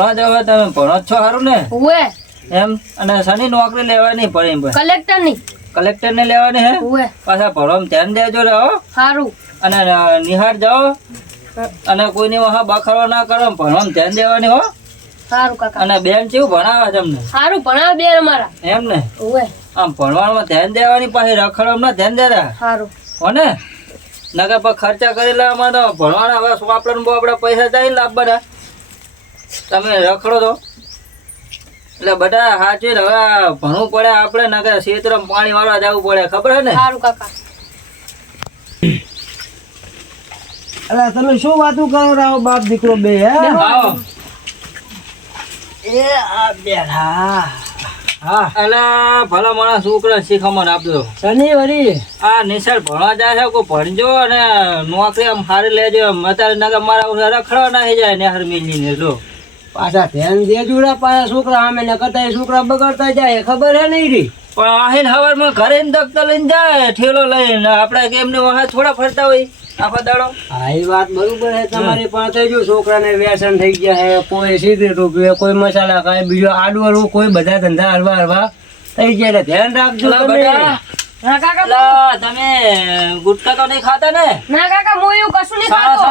ભણવા હવે તમે ભણો જ છો સારું ને? ઉવે. એમ? અને શની નોકરી લેવાની પડે એમ કલેક્ટરની કલેક્ટર ને લેવાની હે? ઉવે. પાછા ભણવામાં ધ્યાન દેજો રહો સારું અને નિહાર જાઓ. અને કોઈની વહા બખડવા ના કરો ભણવામાં ધ્યાન દેવાની હો. સારું કાકા. અને બેન કેવું ભણાવે તમને સારું ભણાવે બેન અમારા. એમ ને? ઉવે. આમ ભણવામાં ધ્યાન દેવાની પાછી રખડવામાં ના ધ્યાન દેતા? સારું હો ને? નગર પર ખર્ચા કરેલા અમારે તો ભણવાના હવે આપણા પૈસા જાય લાભ બધા તમે રખડો તો. એટલે બધા સાચવી હવે ભણવું પડે આપણે નકર ક્ષેત્રમાં પાણી વાળવા જવું પડે. ખબર હે ને? સારું કાકા. અરે તમે શું વાતું કરો રાવ બાપ દીકરો બે હે? એ આ બેઠા. હા. એટલે ભલા માણસ છોકરા શીખમણ આપજો. શનિ વળી આ નિશાળ ભણવા જાય છે કોઈ ભણજો અને નોકરી આમ સારી લેજો. અત્યારે નગર મારા રખડવા નાખી જાય ને મિલની ને લો પાછા ધ્યાન દેજો રા પાછા છોકરા અમે ન કરતા છોકરા બગડતા જાય ખબર હે નહીં રી? પણ આહીન હવારમાં ઘરે ને દખતા લઈને જાય ઠેલો લઈને. આપણે કેમ ને વહાં થોડા ફરતા હોય આખો દાડો? હા એ વાત બરોબર હે. તમારી પાસે જો છોકરાને વ્યસન થઈ ગયા હે કોઈ સીધી પીવે કોઈ મસાલા ખાય બીજો આડવરું કોઈ બધા ધંધા હરવા હરવા થઈ ગયા ધ્યાન રાખજો ના કાકા તમે ગુટકા તો નહીં ખાતા ને? ના કાકા હું એવું કશું નહીં ખાતો.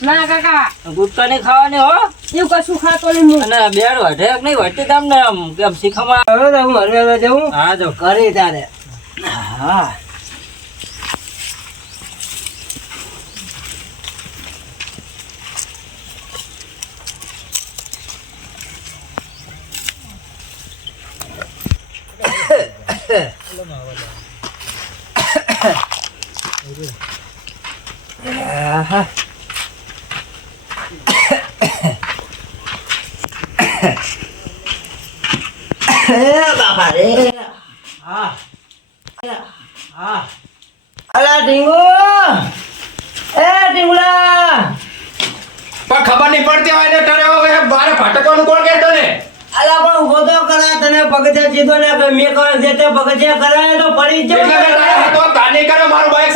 ના કાકા. ગુટકા નહીં ખાવાની હો. એવું કશું ખાતો નહીં હું અને બેડ વઢે કે નહીં વઢતી તમને આમ કેમ શીખવામાં હવે હું હરવેલા જાઉં. હા જો. કરી તારે હા આહા. એ બાપા રે હા હા અલા ઢીંગુ એ ઢીંગુલા પણ ખબર નહીં પડતી હોય ને તને હવે કોણ કહેતો ને? અલા પણ ઊભો તો કરા તને પગથિયા સીધો ને કે મેં કહે છે તે પગથિયા કરાય તો પડી જ જાય મેં તારા હાથો મારું બાઈક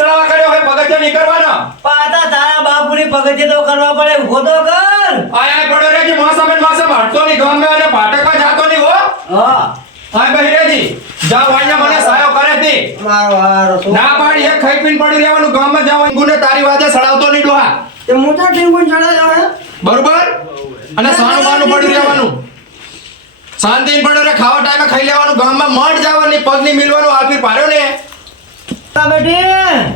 હવે પગથિયો નહીં કરવાના? પાતા તારા બાપુની પગથિયા તો કરવા પડે ઊભો તો કર. આય આય પડ્યો રેજી મોસમ ને મોસમ. હટતો નહીં ગમે અને ભાટકવા જાતો નહીં હો. હા. આય બહી રેજી. જા વાણ્યા મને સાયો કરે તી મારો હારો ના પાડી એક ખાઈ પીન પડી રહેવાનું ગામમાં જાવ ગુને તારી વાતે સડાવતો નહીં ડોહા. તે મોટા ઢીંગુ ચડાયો હે બરોબર? અને સાનું બાનું પડી રહેવાનું. શાંતિ રે ખાવા ટાઈમે ખાઈ લેવાનું ગામમાં મઠ જવાની પગની મિલવાનું આખી પાડ્યો ને. બેટી.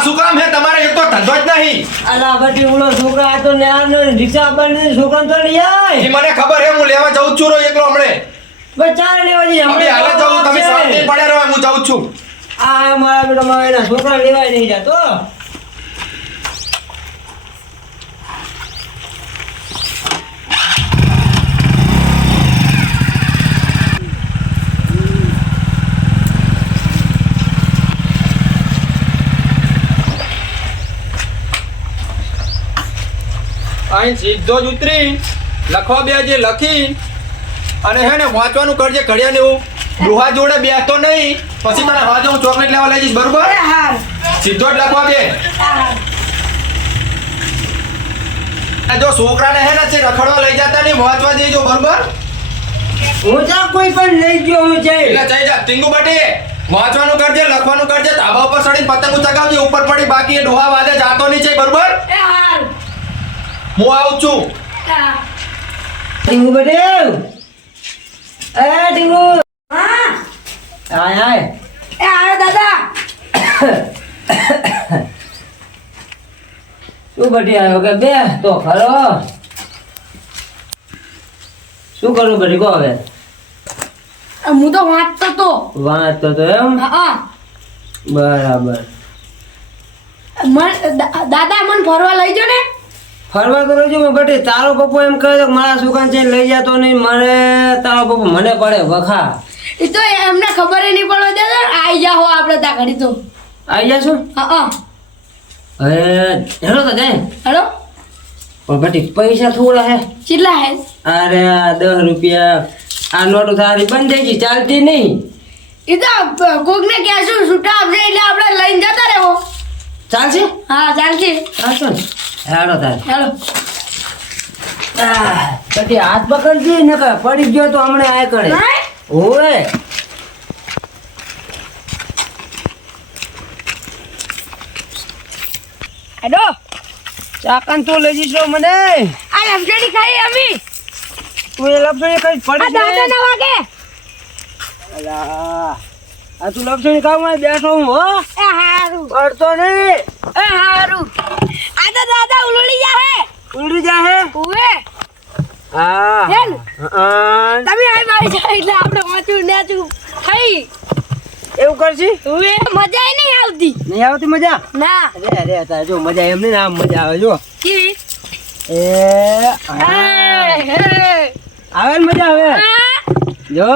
આ શું કામ છે? તમારે એક તો ધંધો જ નહીં. અલા બટી ઓલો છોકરા તો ન્યાર નો રિક્ષા બંધ છોકરા તો એ આય. મને ખબર હે હું લેવા જાઉં છું રો એકલો હમણે. બચાર લેવા જઈએ હવે હાલે જાઉં તમે શાંતિને પડ્યા રહો હું જાઉં છું. આ મારા બેટા મારા છોકરા લેવાય નહીં જાતો. અહીં સીધો જ ઉતરી લખવા બે જે લખી અને હે ને વાંચવાનું કરજે ઘડિયા લેવું ડોહા જોડે બેસતો નહીં પછી તને હવે હું ચોકલેટ લેવા લઈ જઈશ બરોબર? સીધો જ લખવા બે. જો છોકરાને હે ને છે રખડવા લઈ જતા નહીં વાંચવા દેજો બરોબર? હું તો કોઈ પણ લઈ ગયો હું જઈ એટલે જઈ જા ટીંગુ બટે. વાંચવાનું કરજે લખવાનું કરજે ધાબા ઉપર ચડીને પતંગ ચગાવજે ઉપર પડી બાકી એ ડોહા વાદે જાતો નહીં છે બરોબર? હું આવું છું. ટીંગુ બેટી. એ ટીંગુ. આય આય. એ આયો દાદા. શું બટી આવ્યો કે બે? તો ખરો. શું કરું બટી? કો હવે. હું તો વાંચતો તો વાંચતો તો તો એમ? હા બરાબર. મન દાદા મને ફરવા લઈ જો ને. ફરવા તો છું પણ બટી તારો પપ્પો એમ કહે તો મારા સુકાન છે લઈ જતો નહીં. મને તારો પપ્પો મને પડે વખા. એ તો એમને ખબર નહીં પડવા દે આવી જાઓ આપણે ત્યાં ઘડી તો. આવી જાશું હા હા. હેલો તો જાય. હેલો? પણ બટી પૈસા થોડા હે. કેટલા હે? અરે દસ રૂપિયા આ નોટો તારી બંધ થઈ ગઈ ચાલતી નહીં. એ તો કોકને કહેશું છૂટા આપશે એટલે આપણે લઈને જતા રહેવો. ચાલશે? હા ચાલશે. હા ને હેડો તારે હેલો પછી હાથ પકડજે ને કે પડી ગયો તો હમણાં આ કરે. ઓવે હેડો. ચાકન તું લઈ જઈશો મને. આ લપસડી ખાઈ અમી. તું એ લપસણી કઈ આ પડી દાદા જાય. ના વાગે. અલા, આ તું લપસણી ખાવ બેસો હું હો. એ હારું. પડતો નહીં. એ હારું. ઉલડી જાહે. ઉલડી જાય ઉવે. હા. તમે આઈ મારી જાય એટલે આપણે વાંચું નેચું. થઈ એવું કરશી? ઉવે મજા નહીં આવતી. નહીં આવતી મજા? ના. અરે અરે તા જો મજા એમ નહીં આમ મજા આવે જો. કી? એ આવે ને મજા આવે? જો.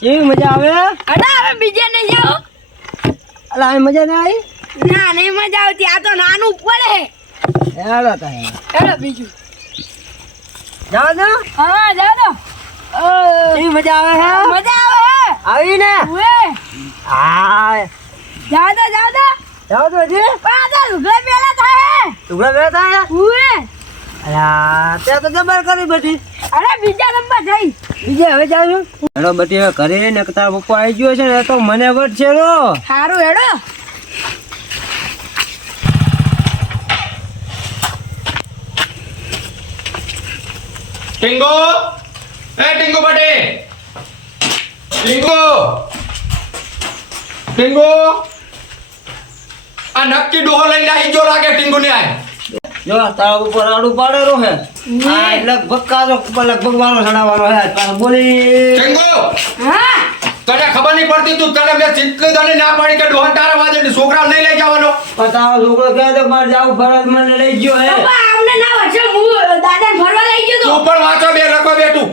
કેવી મજા આવે? અડા હવે બીજે નહીં જાઓ અલા મજા ના આવી? ના નહીં મજા આવતી. આ તો નાનું પડે. હેલો તો હેલો બીજું. જાઓ તો. હા જાઓ અ, કેવી મજા આવે હે? મજા આવે આવી ને હે હા. જાઓ તો જાઓ તો. જાઓ તો જી આ તો લુગડા પેલા થાય ટુકડા બેઠા થાય ઉવે અલા તે તો જબર કરી બધી અરે બીજા નંબર જઈ. બીજે હવે જાવ છું. હેલો બધી હવે ઘરે ને પપ્પા આવી ગયો છે ને તો મને વટ છે રો સારું હેડો. ટીંગો એ ટીંગો બટે ટીંગો ટીંગો આ નક્કી ડોહો લઈને આવી જો લાગે ટીંગુ ને આય જો તારા ઉપર આડું પાડેલો હે આ લગભગ કાજો લગભગ વાળો ચડાવવાનો હે તારે બોલી ટીંગો! હા. તને ખબર નહીં પડતી તું તને મેં ચીટલી દને ના પાડી કે ડોહન તારા વાજે છોકરા નહીં લઈ જવાનો? પણ છોકરો કહે તો માર જાવ ફરજ મને લઈ ગયો હે. પપ્પા અમને ના વર્ષે હું દાદાને ફરવા લઈ ગયો તું. પણ વાંચો બે લખો બેઠું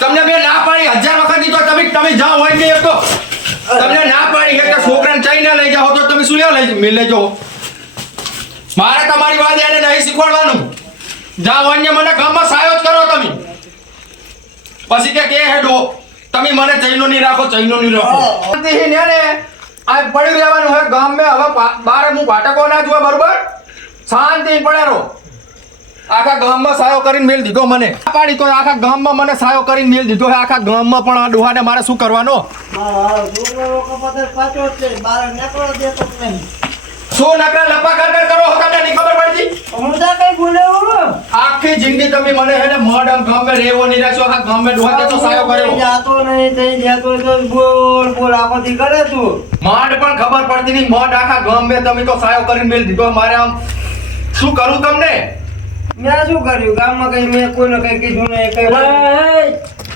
તમને મેં ના પાડી હજાર વખત દીધો તમે તમે જાઓ હોય કે એક તો. તમને ના પાડી કે છોકરાને ચાઈ ના લઈ જાઓ તો તમે શું લેવા લઈ લઈ જાઓ. મારે તમારી વાત એને નહીં શીખવાડવાનું. જાઓ અન્ય મને ગામમાં સાયો જ કરો તમે. પછી કે કે હેડો તમે મને ચૈનો નહીં રાખો ચૈનો નહીં રાખો. ને ને આ પડ્યું રહેવાનું હોય ગામ મેં હવે બાર હું ભાટકો ના જોવા બરોબર? શાંતિ પડે રહો. આખા ગામમાં સાયો કરીને મેલ દીધો મને. આ પાડી તો આખા ગામમાં મને સાયો કરીને મેલ દીધો હે આખા ગામમાં પણ આ ડોહાને મારે શું કરવાનો? શું નકરા લપા કર કર કરો હતા નહીં ખબર પડતી? આખી જિંદગી તમે મને હે ને મોડમ ગમે રહેવો નહીં રાખો આખા ગમે ડોહા તો સાયો કર્યો. જાતો નહીં થઈ જાતો તો બોલ બોલ આખો કરે તું. માંડ પણ ખબર પડતી નહીં મોડ આખા ગમે તમે તો સાયો કરીને મેલ દીધો. મારે આમ શું કરું તમને? મેં શું કર્યું? ગામમાં કઈ મેં કોઈને કઈ કીધું નહીં કઈ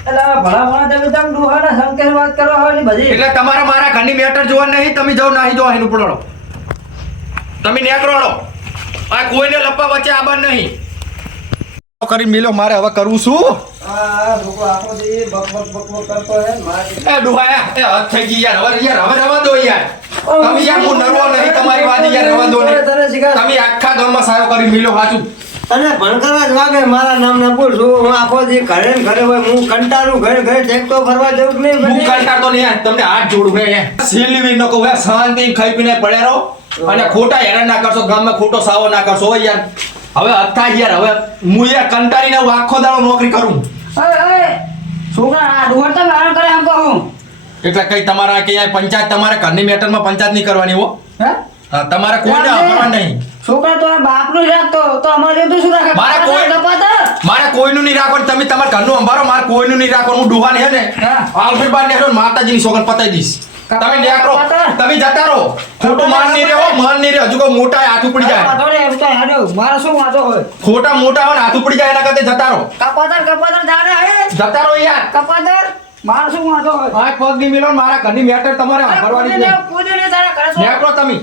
ભલા ભલા તમે તમે ડોહાના સંકેત વાત કરવા હોય ને બધી. એટલે તમારે મારા ઘરની મેટર જોવા નહીં તમે જાઓ નાહી જાઓ એનું પડો તમે નેકરોડો આ કોઈને લપવા વચ્ચે આબર નહીં. કરી મિલો મારે હવે કરવું શું? એ ડુહાયા એ હદ થઈ ગઈ યાર હવે યાર હવે રવા દો યાર. તમે યાર હું નરવો નહીં તમારી વાત યાર રવા દો તમે આખા ગામમાં સારો કરી મિલો સાચું. અને ભણકરવા જ વાગે મારા નામ ના બોલ છું હું આખો દી ઘરે ને ઘરે હોય હું કંટાળું ઘરે ઘરે ટેકતો ફરવા જવું નહીં હું કંટાળતો નહીં તમને હાથ જોડું હે સિલવી નકો હે શાંતિ ખાઈ પીને પડ્યા રહો. અને ખોટા હેરાન ના કરશો ગામમાં ખોટો સાવો ના કરશો યાર. હવે હતા યાર. હવે હું યાર કંટાળીને હું આખો દાડો નોકરી કરું. અરે છોકરા આ તમે આરામ કરે એમ કહું. એટલે કઈ તમારા કે યાર પંચાયત તમારે ઘરની મેટરમાં પંચાયત નહીં કરવાની હો. હે? તમારે કોઈ ને અપમાન નહીં. છોકરા તો બાપનું નું રાખતો. તો અમારે તો શું રાખે? મારે કોઈ- કપાતર મારે કોઈનું નહીં રાખો તમે તમારા ઘરનું અંબારો મારે કોઈનું નહીં રાખો હું ડુહાન હે ને હા. બાર ને માતાજીની સોગન પતાઈ દઈશ. તમે કપાતર. તમે જતા રહો. ખોટું માન નહીં રહ્યો માન નહીં રહ્યો હજુ કોઈ મોટા હાથ ઉપડી જાય. મારે શું વાંધો હોય? ખોટા મોટા હોય ને હાથ ઉપડી જાય એના કરતા જતા રહો. કપાતર કપાતર જાડે હે. જતા રહો યાર કપાતર મારે શું વાંધો હોય? આ પગની મિલો ને મારા ઘરની મેટર તમારે ભરવાની છે. પૂછીને- પૂછીને તારા ઘરે નીકળો તમે.